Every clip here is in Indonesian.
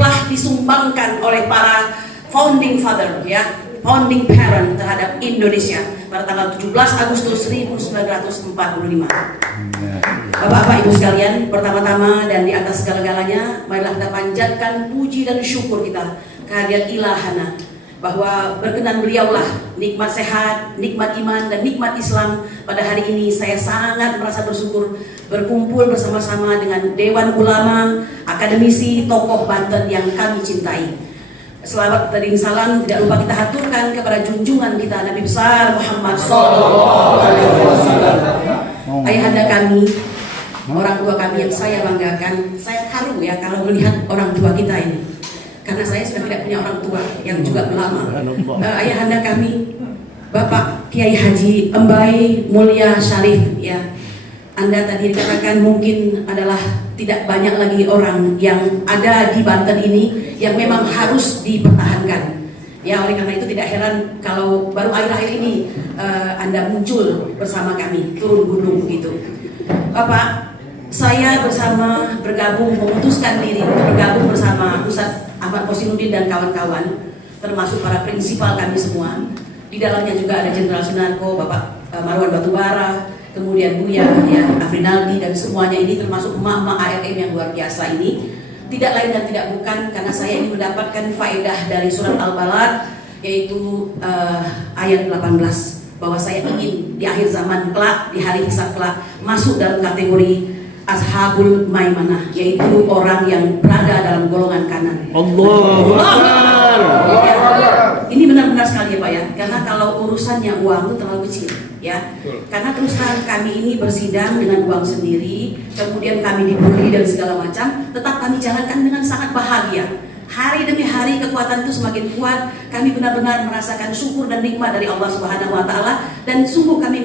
telah disumbangkan oleh para founding father, ya, founding parent terhadap Indonesia pada tanggal 17 Agustus 1945. Bapak-bapak, ibu sekalian, pertama-tama dan di atas segala-galanya, marilah kita panjatkan puji dan syukur kita kehadirat Ilahana, bahwa berkenan beliaulah nikmat sehat, nikmat iman, dan nikmat Islam. Pada hari ini saya sangat merasa bersyukur berkumpul bersama-sama dengan Dewan Ulama, akademisi, tokoh Banten yang kami cintai. Selamat dan salam tidak lupa kita haturkan kepada junjungan kita Nabi besar Muhammad SAW. Ayahanda kami, orang tua kami yang saya banggakan. Saya haru ya kalau melihat orang tua kita ini, karena saya sudah tidak punya orang tua yang juga ulama. Ayahanda kami, Bapak Kiai Haji Embai Mulia Syarif, ya, Anda tadi dikatakan mungkin adalah tidak banyak lagi orang yang ada di Banten ini yang memang harus dipertahankan. Ya, oleh karena itu tidak heran kalau baru akhir-akhir ini Anda muncul bersama kami turun gunung gitu. Bapak, saya memutuskan diri untuk bergabung bersama Ustadz Ahmad Kosinuddin dan kawan-kawan, termasuk para prinsipal kami semua. Di dalamnya juga ada Jenderal Sunarko, Bapak Marwan Batubara, kemudian Buya, ya, Afrinaldi, dan semuanya ini termasuk emak-emak ARM yang luar biasa ini. Tidak lain dan tidak bukan karena saya ini mendapatkan faedah dari surat Al-Balad, yaitu ayat 18, bahwa saya ingin di akhir zaman kelak, di hari hisab kelak, masuk dalam kategori Ashabul Maimanah, yaitu orang yang berada dalam golongan kanan. Allahu Akbar. Ini benar-benar sekali ya Pak ya, karena kalau urusannya uang itu terlalu kecil ya. Karena terus terang kami ini bersidang dengan uang sendiri, kemudian kami dibully dan segala macam, tetap kami jalankan dengan sangat bahagia. Hari demi hari kekuatan itu semakin kuat. Kami benar-benar merasakan syukur dan nikmat dari Allah Subhanahu wa Ta'ala. Dan sungguh kami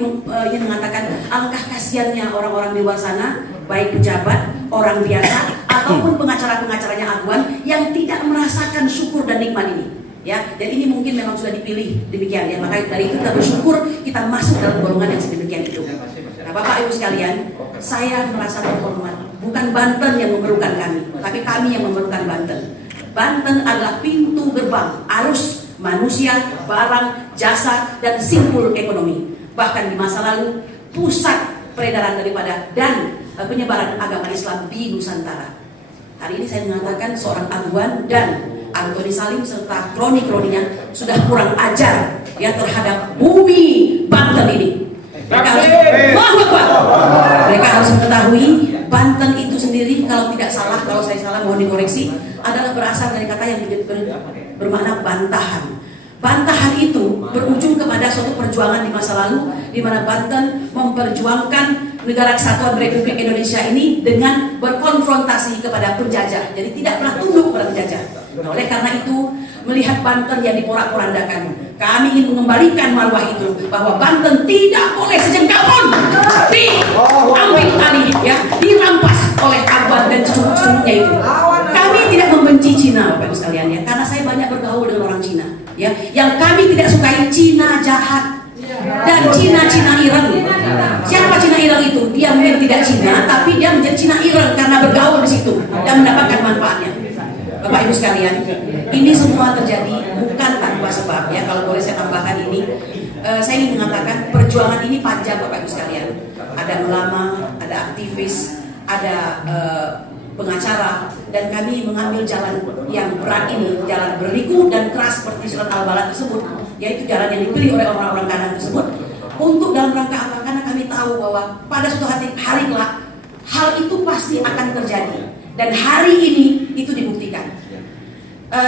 ingin mengatakan alangkah kasihannya orang-orang di luar sana, baik pejabat, orang biasa, ataupun pengacara-pengacaranya Aguan yang tidak merasakan syukur dan nikmat ini. Ya, dan ini mungkin memang sudah dipilih demikian ya. Maka dari itu kita bersyukur kita masuk dalam golongan yang sedemikian itu. Nah, Bapak Ibu sekalian, saya merasa terhormat. Bukan Banten yang memerlukan kami, tapi kami yang memerlukan Banten. Banten adalah pintu gerbang arus manusia, barang, jasa, dan simpul ekonomi. Bahkan di masa lalu pusat peredaran daripada dan penyebaran agama Islam di Nusantara. Hari ini saya mengatakan seorang Aguan dan Antoni Salim serta kroni-kroninya sudah kurang ajar ya terhadap bumi Banten ini. Mereka harus mengetahui Banten itu sendiri, kalau tidak salah, kalau saya salah mohon dikoreksi, adalah berasal dari kata yang bermakna bantahan. Bantahan itu berujung kepada suatu perjuangan di masa lalu di mana Banten memperjuangkan negara kesatuan Republik Indonesia ini dengan berkonfrontasi kepada penjajah. Jadi tidak pernah tunduk pada penjajah. Nah, oleh karena itu, melihat Banten yang diporak-porandakan, kami ingin mengembalikan marwah itu, bahwa Banten tidak boleh sejengkal pun diambil alih, ya, dirampas oleh Aguan dan cucu-cucunya itu. Kami tidak membenci Cina, Bapak Ibu sekalian ya, karena saya banyak bergaul dengan orang Cina, ya. Yang kami tidak sukai Cina jahat dan Cina ireng. Siapa Cina ireng itu? Dia mungkin tidak Cina, tapi dia menjadi Cina ireng karena bergaul di situ dan mendapatkan manfaatnya. Bapak Ibu sekalian, ini semua terjadi bukan tanpa sebab ya. Kalau boleh saya tambahkan ini, saya ingin mengatakan perjuangan ini panjang Bapak Ibu sekalian. Ada ulama, ada aktivis, ada pengacara, dan kami mengambil jalan yang berat ini, jalan berliku dan keras seperti surat Al-Balad tersebut, yaitu jalan yang dipilih oleh orang-orang kanan tersebut. Untuk dalam rangka apa? Karena kami tahu bahwa pada suatu hari kelak hal itu pasti akan terjadi. Dan hari ini itu dibuktikan.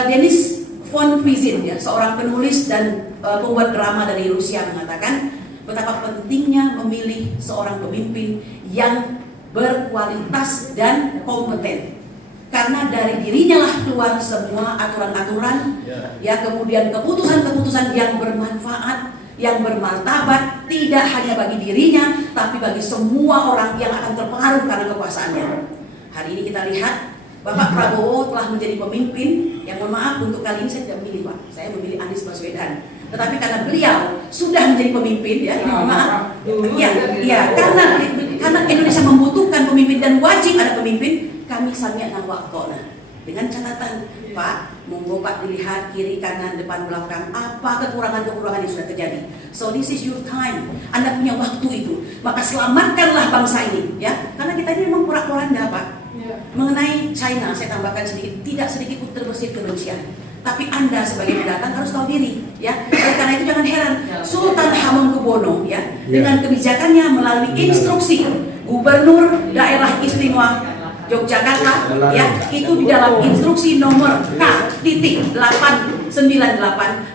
Denis von Fizin, ya, seorang penulis dan pembuat drama dari Rusia, mengatakan betapa pentingnya memilih seorang pemimpin yang berkualitas dan kompeten. Karena dari dirinya lah keluar semua aturan-aturan, ya, kemudian keputusan-keputusan yang bermanfaat, yang bermartabat, tidak hanya bagi dirinya, tapi bagi semua orang yang akan terpengaruh karena kekuasaannya. Hari ini kita lihat Bapak Prabowo telah menjadi pemimpin yang, mohon maaf, untuk kali ini saya tidak memilih Pak, saya memilih Anies Baswedan. Tetapi karena beliau sudah menjadi pemimpin, ya, ini mohon maaf, ya, karena Indonesia membutuhkan pemimpin dan wajib ada pemimpin, kami sami'na wa ata'na. dengan catatan, Pak, monggo Pak dilihat kiri kanan depan belakang apa kekurangan-kekurangan yang sudah terjadi. So this is your time. Anda punya waktu itu, maka selamatkanlah bangsa ini, ya. Karena kita ini memang porak-poranda, Pak. Mengenai China, saya tambahkan sedikit, tidak sedikit pun terbesit kebencian. Tapi Anda sebagai pendatang harus tahu diri, ya. Oleh karena itu jangan heran, Sultan Hamengkubuwono, ya, dengan kebijakannya melalui instruksi Gubernur Daerah Istimewa Yogyakarta, ya, itu di dalam instruksi nomor K.898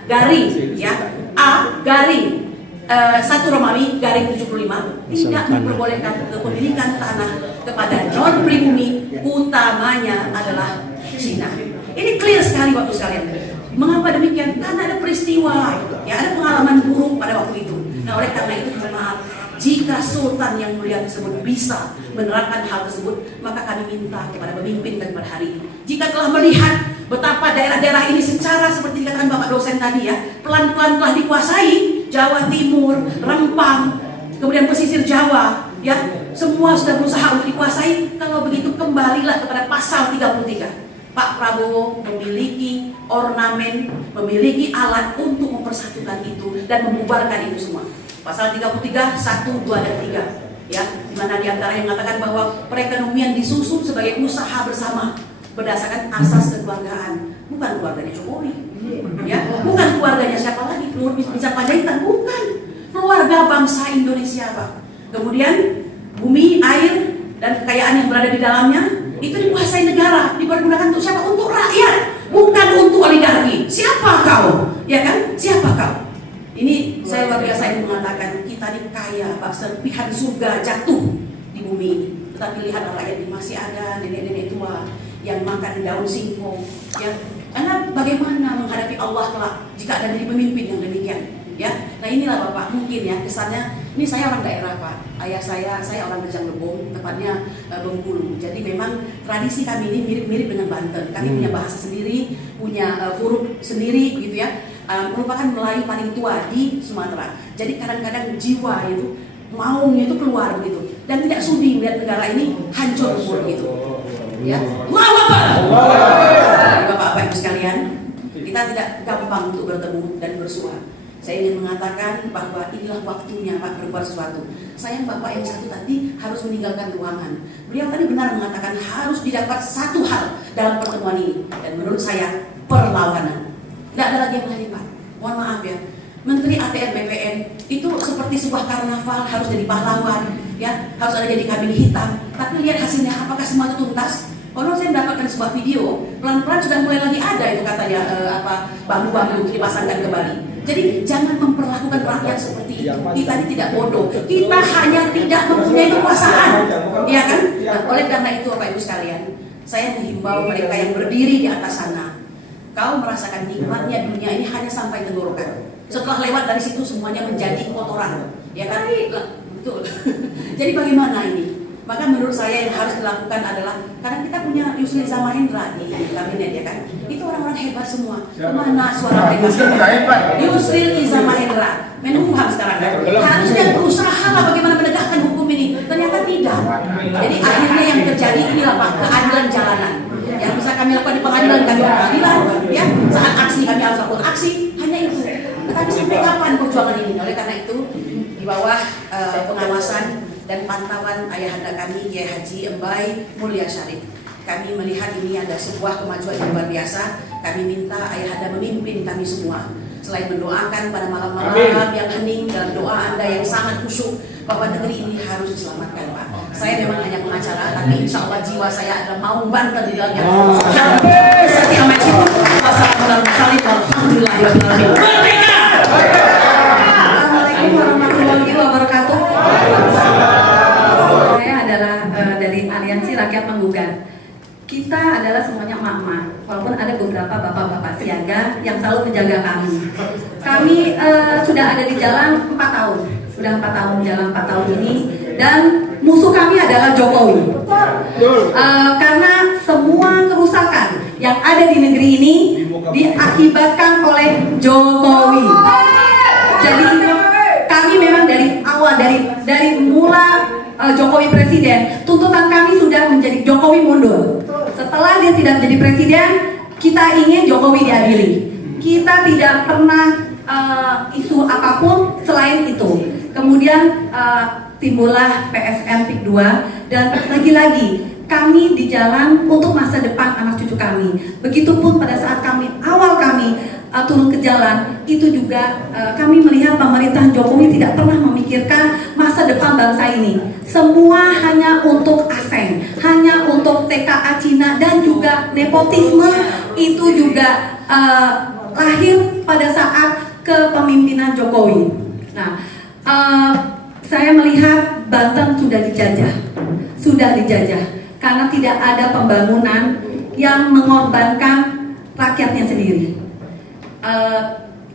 garing, ya, A garing 1 Romawi garing 75 tidak memperbolehkan kepemilikan tanah kepada non pribumi, utamanya adalah Cina. Ini clear sekali waktu sekalian. Mengapa demikian? Karena ada peristiwa, ya, ada pengalaman buruk pada waktu itu. Nah, oleh karena itu, mohon maaf, jika Sultan yang mulia tersebut bisa menerapkan hal tersebut, maka kami minta kepada pemimpin dan pada hari ini, jika telah melihat betapa daerah-daerah ini secara seperti dikatakan Bapak dosen tadi, ya, pelan-pelan telah dikuasai, Jawa Timur, Rempang, kemudian pesisir Jawa, ya, semua sudah berusaha untuk dikuasai. Kalau begitu kembalilah kepada pasal 33. Pak Prabowo memiliki ornamen, memiliki alat untuk mempersatukan itu dan membubarkan itu semua. Pasal 33, 1, 2, dan 3, ya, di mana diantara yang mengatakan bahwa perekonomian disusun sebagai usaha bersama berdasarkan asas kekeluargaan, bukan keluarganya Jokowi, ya, bukan keluarganya siapa lagi, bisa Panjaitan, bukan, keluarga bangsa Indonesia, Pak. Kemudian bumi, air, dan kekayaan yang berada di dalamnya itu dikuasai negara, dipergunakan untuk siapa? Untuk rakyat, bukan untuk oligarki. Siapa kau? Ya kan? Siapa kau? Ini saya luar biasa ini mengatakan kita ini kaya, Pak, serpihan surga jatuh di bumi ini. Tetapi lihat rakyat ini masih ada nenek-nenek tua yang makan daun singkong, ya. Karena bagaimana menghadapi Allah kelak jika ada dari pemimpin yang demikian, ya. Nah, inilah Bapak, mungkin ya kesannya ini saya orang daerah, Pak. Ayah saya orang Rejang Lebong, tepatnya Bengkulu. Jadi memang tradisi kami ini mirip-mirip dengan Banten. Kami punya bahasa sendiri, punya huruf sendiri, gitu ya. Merupakan Melayu paling tua di Sumatera. Jadi kadang-kadang jiwa itu maunya itu keluar begitu dan tidak sudi melihat negara ini hancur lebur gitu. Ya, Bapak-bapak Ibu sekalian, kita tidak gampang untuk bertemu dan bersua. Saya ingin mengatakan bahwa inilah waktunya Pak berbuat sesuatu. Sayang Bapak yang satu tadi harus meninggalkan ruangan. Beliau tadi benar mengatakan harus didapat satu hal dalam pertemuan ini. Dan menurut saya perlawanan. Tidak ada lagi yang lain, Pak. Mohon maaf ya. Menteri ATR BPN itu seperti sebuah karnaval, harus jadi pahlawan, ya, harus ada jadi kambing hitam. Tapi lihat hasilnya, apakah semua itu tuntas? Kalau saya mendapatkan sebuah video, pelan-pelan sudah mulai lagi ada itu katanya bambu-bambu dipasangkan kembali. Jadi jangan memperlakukan rakyat seperti itu. Kita ini tidak bodoh. Kita hanya tidak mempunyai kekuasaan, ya kan? Nah, oleh karena itu, Bapak Ibu sekalian, saya menghimbau mereka yang berdiri di atas sana. Kau merasakan nikmatnya dunia ini hanya sampai tenggorokan. Setelah lewat dari situ semuanya menjadi kotoran, ya kan? Betul. Jadi bagaimana ini? Maka menurut saya yang harus dilakukan adalah, karena kita punya Yusril Iza Mahendra di kabinet, ya kan? Itu orang-orang hebat semua. Kemana suara mereka? Yusril Iza Mahendra, Menkumham sekarang kan? Harusnya berusaha lah bagaimana menegakkan hukum ini. Ternyata tidak. Jadi akhirnya yang terjadi inilah Pak, keadilan jalanan. Yang bisa kami lakukan di pengadilan, kami pengadilan, ya. Saat aksi kami harus lakukan aksi, hanya itu. Tetapi sampai kapan perjuangan ini? Oleh karena itu, di bawah pengawasan dan pantauan ayahanda kami Kiai Haji Embai Mulia Syarif, kami melihat ini ada sebuah kemajuan yang luar biasa. Kami minta ayahanda memimpin kami semua. Selain mendoakan pada malam-malam yang hening dalam doa Anda yang sangat khusyuk bahwa negeri ini harus diselamatkan, Pak. Saya memang hanya pengacara, tapi insya Allah jiwa saya adalah mau Banten di dalamnya. Seperti amat itu. Wassalamualaikum warahmatullahi wabarakatuh. Saya adalah dari Aliansi Rakyat Penggugat. Kita adalah semuanya emak-emak, walaupun ada beberapa bapak-bapak siaga yang selalu menjaga kami. Kami sudah ada di jalan 4 tahun, sudah 4 tahun jalan 4 tahun ini, dan musuh kami adalah Jokowi. Karena semua kerusakan yang ada di negeri ini diakibatkan oleh Jokowi. Jadi kami memang dari awal, dari mula Jokowi presiden, tuntutan kami sudah menjadi Jokowi mundur. Setelah dia tidak menjadi presiden, kita ingin Jokowi diadili. Kita tidak pernah isu apapun selain itu. Kemudian timbullah PSN PIK 2, dan lagi-lagi kami di jalan untuk masa depan anak cucu kami. Begitupun pada saat awal kami turun ke jalan, itu juga kami melihat pemerintah Jokowi tidak pernah memikirkan masa depan bangsa ini. Semua hanya untuk asing, hanya untuk TKA Cina, dan juga nepotisme itu juga lahir pada saat kepemimpinan Jokowi. Nah, saya melihat Banten sudah dijajah karena tidak ada pembangunan yang mengorbankan rakyatnya sendiri.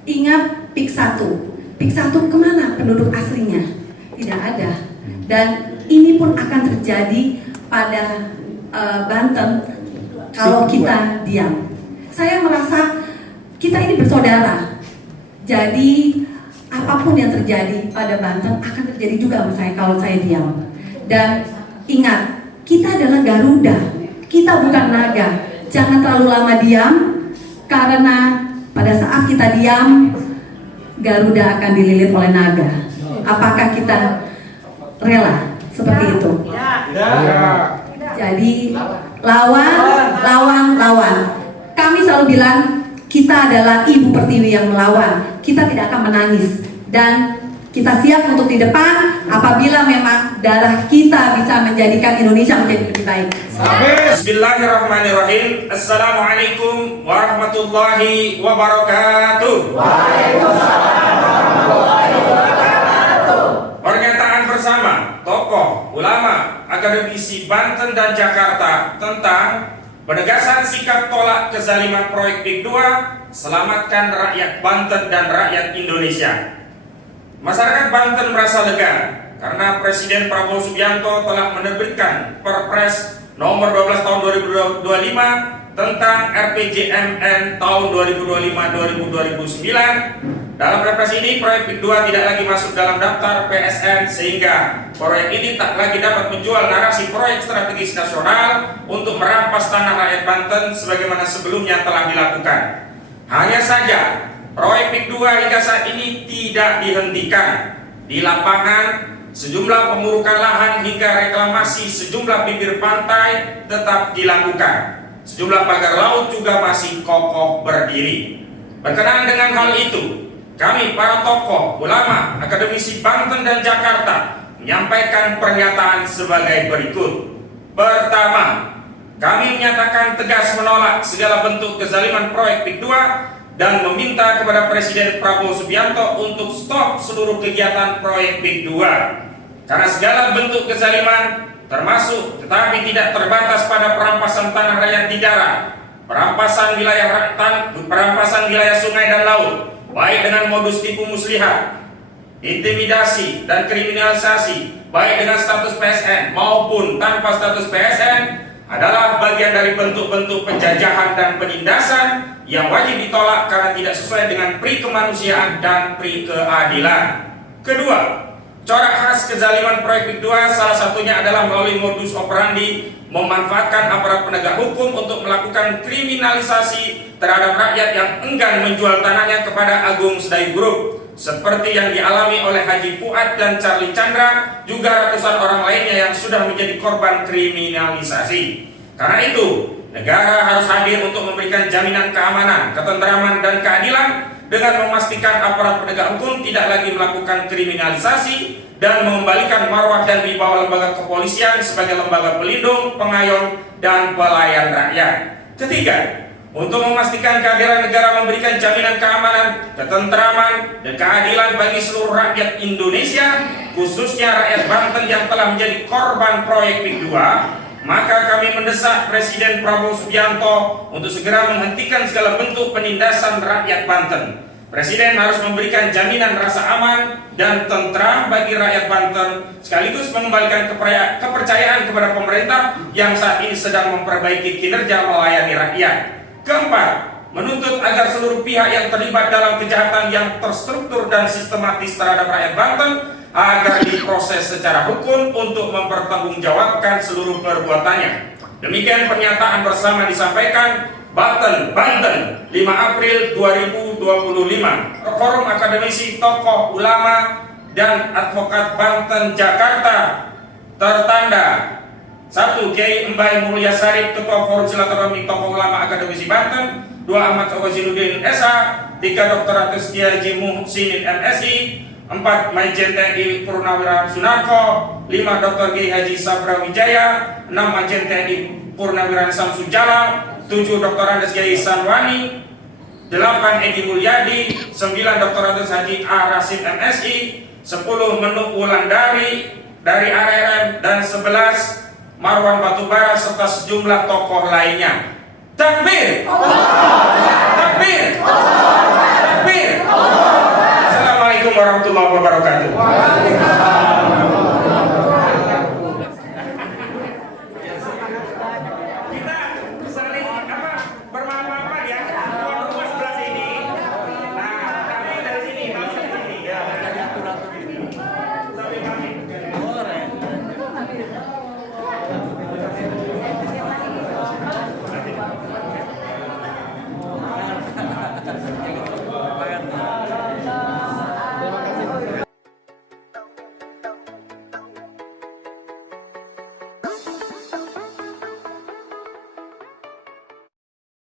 Ingat PIK 1 kemana penduduk aslinya? Tidak ada. Dan ini pun akan terjadi pada Banten kalau kita diam. Saya merasa kita ini bersaudara. Jadi apapun yang terjadi pada Banten akan terjadi juga sama saya kalau saya diam. Dan ingat, kita adalah Garuda, kita bukan naga. Jangan terlalu lama diam, karena pada saat kita diam, Garuda akan dililit oleh naga. Apakah kita rela seperti itu? Jadi lawan. Kami selalu bilang kita adalah Ibu Pertiwi yang melawan. Kita tidak akan menangis, dan kita siap untuk di depan apabila memang darah kita bisa menjadikan Indonesia menjadi lebih baik. Bismillahirrahmanirrahim. Assalamualaikum warahmatullahi wabarakatuh. Waalaikumsalam warahmatullahi wabarakatuh. Pernyataan bersama tokoh, ulama, akademisi Banten dan Jakarta tentang penegasan sikap tolak kezaliman proyek PIK 2, selamatkan rakyat Banten dan rakyat Indonesia. Masyarakat Banten merasa lega karena Presiden Prabowo Subianto telah menerbitkan Perpres nomor 12 tahun 2025 tentang RPJMN tahun 2025-2029. Dalam Perpres ini, proyek PIK 2 tidak lagi masuk dalam daftar PSN, sehingga proyek ini tak lagi dapat menjual narasi proyek strategis nasional untuk merampas tanah rakyat Banten sebagaimana sebelumnya telah dilakukan. Hanya saja, proyek PIK 2 hingga saat ini tidak dihentikan. Di lapangan, sejumlah pemurukan lahan hingga reklamasi sejumlah bibir pantai tetap dilakukan. Sejumlah pagar laut juga masih kokoh berdiri. Berkenaan dengan hal itu, kami para tokoh, ulama, akademisi Banten dan Jakarta menyampaikan pernyataan sebagai berikut. Pertama, kami menyatakan tegas menolak segala bentuk kezaliman proyek PIK 2 dan meminta kepada Presiden Prabowo Subianto untuk stop seluruh kegiatan proyek PIK 2. Karena segala bentuk kezaliman, termasuk tetapi tidak terbatas pada perampasan tanah rakyat di darat, perampasan wilayah sungai dan laut, baik dengan modus tipu muslihat, intimidasi dan kriminalisasi, baik dengan status PSN maupun tanpa status PSN, adalah bagian dari bentuk-bentuk penjajahan dan penindasan yang wajib ditolak karena tidak sesuai dengan pri kemanusiaan dan pri keadilan. Kedua, corak khas kezaliman proyek PIK 2 salah satunya adalah melalui modus operandi memanfaatkan aparat penegak hukum untuk melakukan kriminalisasi terhadap rakyat yang enggan menjual tanahnya kepada Agung Sedayu Group, seperti yang dialami oleh Haji Fuad dan Charlie Chandra, juga ratusan orang lainnya yang sudah menjadi korban kriminalisasi. Karena itu, negara harus hadir untuk memberikan jaminan keamanan, ketentraman, dan keadilan dengan memastikan aparat penegak hukum tidak lagi melakukan kriminalisasi dan mengembalikan marwah dan wibawa lembaga kepolisian sebagai lembaga pelindung, pengayom, dan pelayan rakyat. Ketiga, untuk memastikan kehadiran negara memberikan jaminan keamanan, ketentraman, dan keadilan bagi seluruh rakyat Indonesia, khususnya rakyat Banten yang telah menjadi korban proyek PIK 2, maka kami mendesak Presiden Prabowo Subianto untuk segera menghentikan segala bentuk penindasan rakyat Banten. Presiden harus memberikan jaminan rasa aman dan tentram bagi rakyat Banten, sekaligus mengembalikan kepercayaan kepada pemerintah yang saat ini sedang memperbaiki kinerja melayani rakyat. Keempat, menuntut agar seluruh pihak yang terlibat dalam kejahatan yang terstruktur dan sistematis terhadap rakyat Banten agar diproses secara hukum untuk mempertanggungjawabkan seluruh perbuatannya. Demikian pernyataan bersama disampaikan Banten, 5 April 2025. Forum Akademisi Tokoh Ulama dan Advokat Banten, Jakarta. Tertanda 1. Kiai Embai Mulia Sarip, Ketua Forum Silaturahmi Tokoh Ulama Akademisi Banten. 2. Ahmad Obazinuddin SH. 3. Dr. Ratus Kiai Haji Muhsin MSI. 4. Majen TNI Purnawirawan Sunarko. 5. Dr. Kiai Haji Sabra Wijaya. 6. Majen TNI Purnawirawan Samsul Jalal. 7. Dr. Andes Kiai Sanwani. 8. Edi Mulyadi. 9. Dr. Andes Haji A. Rasim MSI. 10. Menu Wulandari dari ARRM. Dan 11. Marwan Batubara serta sejumlah tokoh lainnya. Takbir!